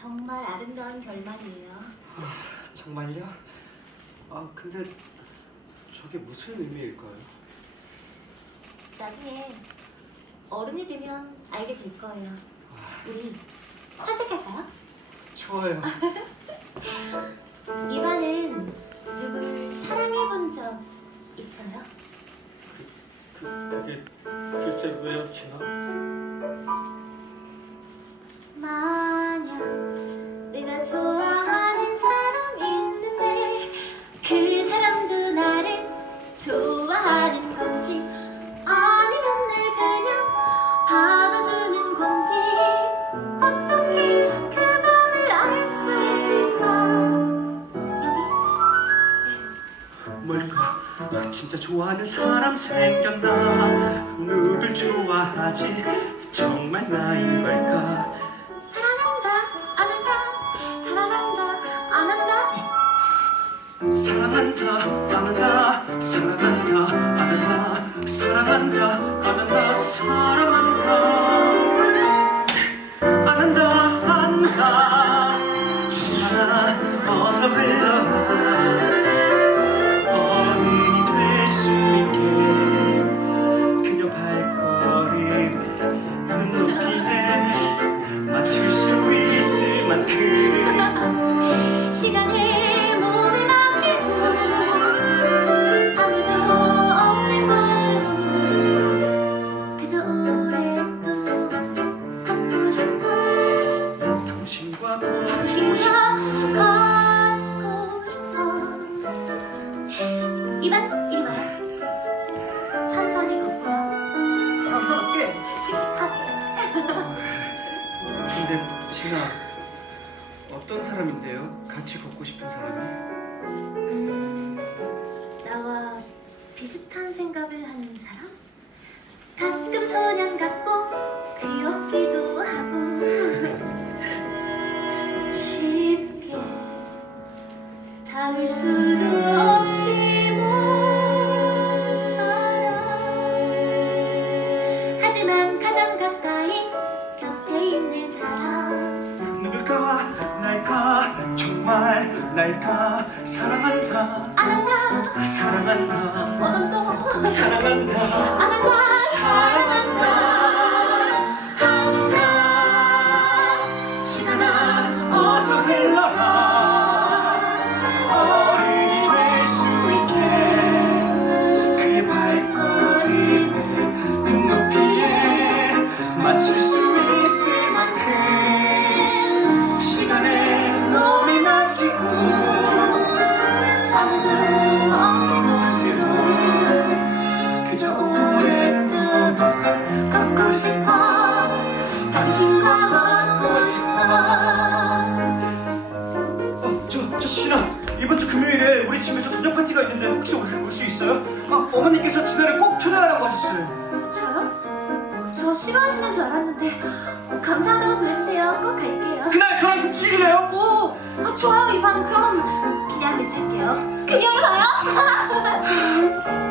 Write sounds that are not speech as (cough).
정말 아름다운 결말이에요. 정말요? 아 근데 저게 무슨 의미일까요? 나중에 어른이 되면 알게 될 거예요. 아, 우리 선택할까요? 좋아요. (laughs) 이반은 누굴 사랑해본 적 있어요? 그, 그게 글쎄 왜요, 진아? 뭘까? 진짜 좋아하는 사람 생겼나? 누굴 좋아하지? 정말 나인 걸까? 사랑한다 안 한다 사랑한다 안 한다 사랑한다, 안 한다, 사랑한다, 안 한다, 사랑한다, 안 한다, 사랑한다, 안 한다, 안 한다, 시간아, 어서 불러라. 걷고 걷고 이리 와요 천천히 너무 씩씩하게 근데 진아 어떤 사람인데요? 같이 걷고 싶은 사람이? 음, 나와 비슷한 생각을 하는 사람? 가끔 소년 같고 날까? 사랑한다. 안 한다. 사랑한다. 또? 사랑한다. 안 한다. 사랑한다. 한다. 시간아 어서 흘러라 어른이 될 수 있게 그의 발걸음에 눈높이에 맞출 수 진아 이번 주 금요일에 우리 집에서 저녁 파티가 있는데 혹시 올수 있어요? 아, 어머니께서 진아를 꼭 초대하라고 하셨어요 저요? 저 싫어하시는 줄 알았는데 어, 감사하다고 전해주세요. 꼭 갈게요. 그날 저랑 좀 찍을래요? 오, 어, 좋아요 이반 그럼 기대하고 있을게요. 금요일에 봐요. (laughs)